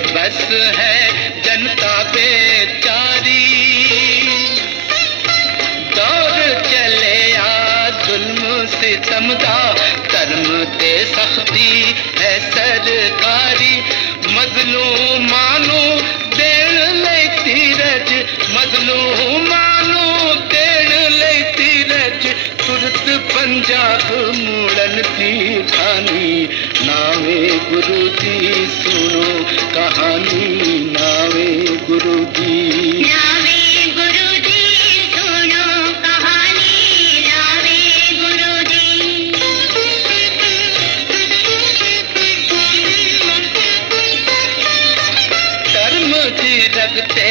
बस है जनता बेचारी। दौर चले आ जुल्म सितम का धर्म दे सख्ती है सरकारी। मजलू मानो बेड़ ले धीरज मजलू मानो। जाप मुड़न थी ठानी नावे गुरु जी सुनो कहानी नावे गुरु जी। सुनो धर्म रखते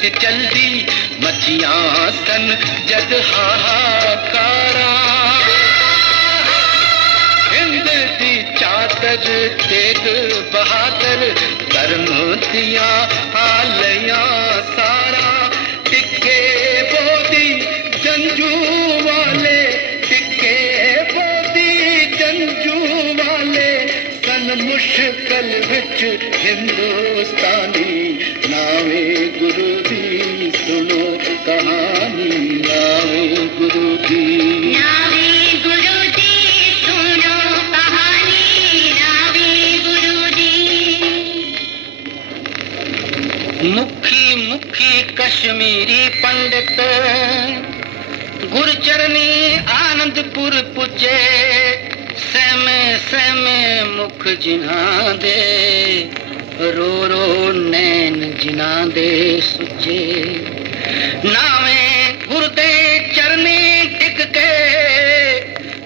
से जल्दी मचियां सन जग हाहाकारा। हिंद दी चादर तेग बहादुर धर्म दिया आलियां सारा। टिके बोदी जंजू वाले टिके बोदी जंजू वाले। सन मुश्किल विच हिंदुस्तानी नावे गुरु दी ਮੁਖੀ ਮੁਖੀ ਕਸ਼ਮੀਰੀ ਪੰਡਿਤ ਗੁਰਚਰਨੀ ਆਨੰਦਪੁਰ ਪੁੱਜੇ, ਸਹਿਮੇ ਸਹਿਮੇ ਮੁਖ ਜਿਨ੍ਹਾਂ ਦੇ, ਰੋ ਰੋ ਨੈਣ ਜਿਨ੍ਹਾਂ ਦੇ ਸੁੱਚੇ। ਨਾਵੇਂ ਗੁਰ ਦੇ ਚਰਨੀ ਟਿਕ ਕੇ,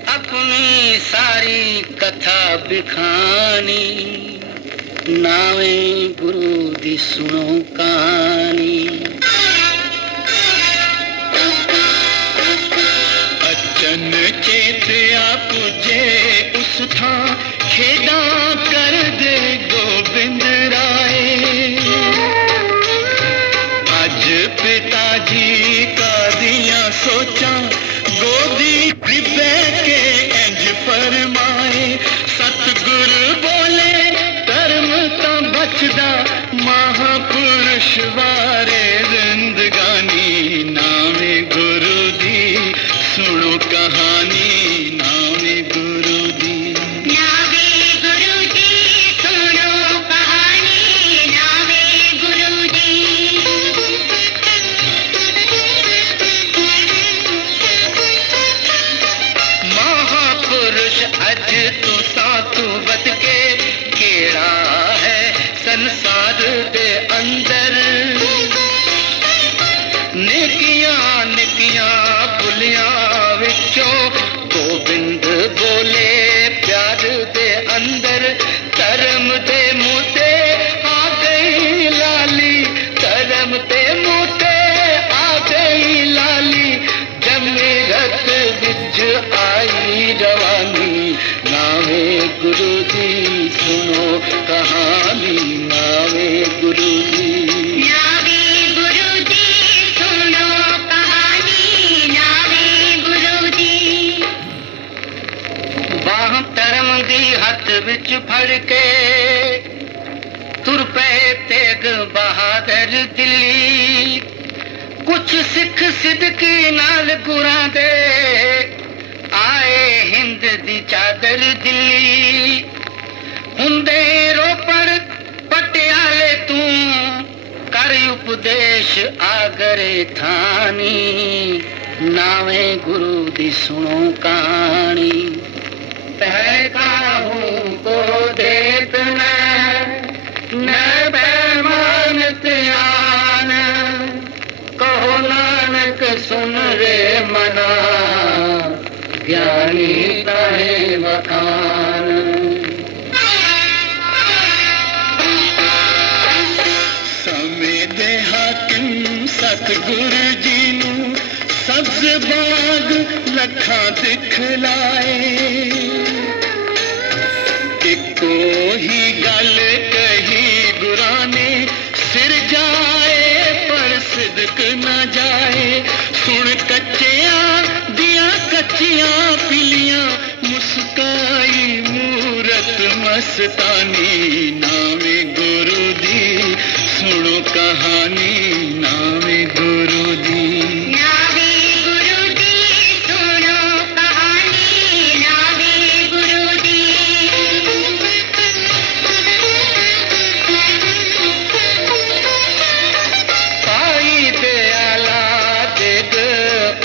ਆਪਣੀ ਸਾਰੀ ਕਥਾ ਬਿਖਾਨੀ। नावे गुरु दी सुनो कहानी। अचन चेतिया पुजे उस था खेदा कर दे गोबिंद सुनो कहानी गुरु दी नावे गुरु जी सुनो कहानी नावे गुरु महापुरुष अज तू सातू बद के केड़ा है संसार दे अंदर? निकियाँ निकियाँ बोले ਵਿੱਚ ਫੜ ਕੇ ਤੁਰ ਪਏ ਤੇਗ ਬਹਾਦਰ ਦਿੱਲੀ। ਕੁਛ ਸਿੱਖ ਸਿੱਧਕੀ ਨਾਲ ਗੁਰਾਂ ਦੇ ਆਏ ਹਿੰਦ ਦੀ ਚਾਦਰ ਦਿੱਲੀ। ਹੁੰਦੇ ਰੋਪੜ ਪਟਿਆਲੇ ਤੂੰ ਕਰ ਉਪਦੇਸ਼ ਆਗਰੇ ਥਾਨੀ ਨਾਵੇਂ ਗੁਰੂ ਦੀ ਸੁਣੋ ਕਹਾਣੀ। ਪਹਿ सतगुर जी सब्ज बाग लखा दिखलाए। इको ही गल कही गुरा ने सिर जाए पर सिदक न जाए। सुन कच्चिया दिया कच्चिया पिलिया, मुस्काई मूरत मस्तानी नामे गुरु सुनो कहानी नावे गुरु दी पाई दयाला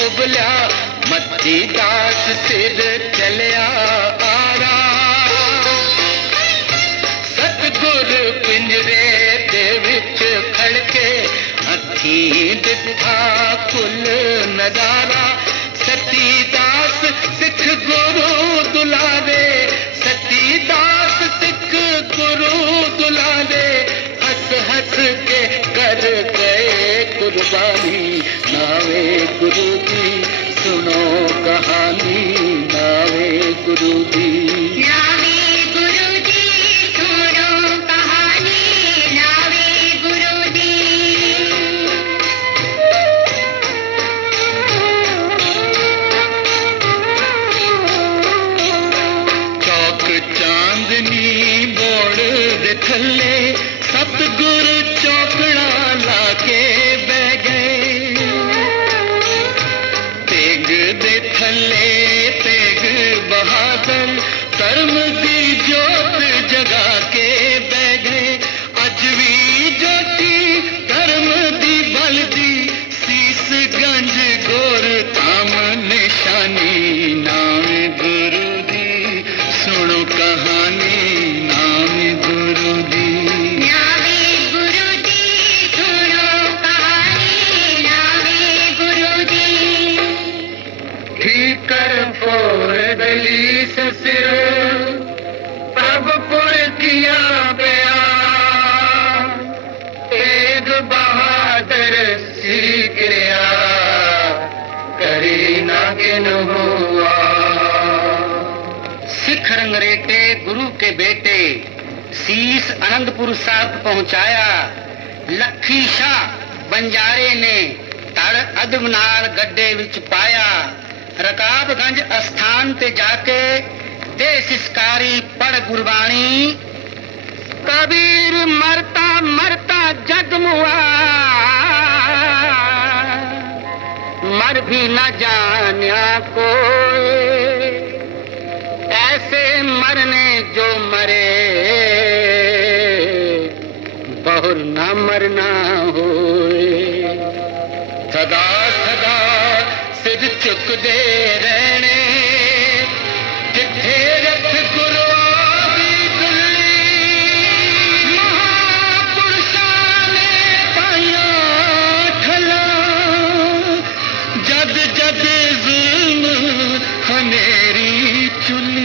उबला मत्ती दास चलिया। नींद था कुल नज़ारा। सती दास सिख गुरु दुलारे। सती दास सिख गुरु दुलारे। हस हस के कर गए कुर्बानी। नावे गुरु की सुनो कहानी। नावे गुरु की ರಾಜವಿ रंगरे के गुरु के बेटे शीश अनंतपुर साहब पहुँचाया। लखी शाह बंजारे ने तर अदमनार गड्ढे विच पाया। रकाबगंज स्थान ते जाके देश इसकारी पढ़ गुरबाणी। कबीर मरता मरता जग मुआ। मर भी न जानिया कोई ऐसे मरने जो मरे, बहुर न मरना हो सदा सदा सिर चुकदे रहने जिथे रख गुरु जद जद जुल्म हमेरी चुल्ली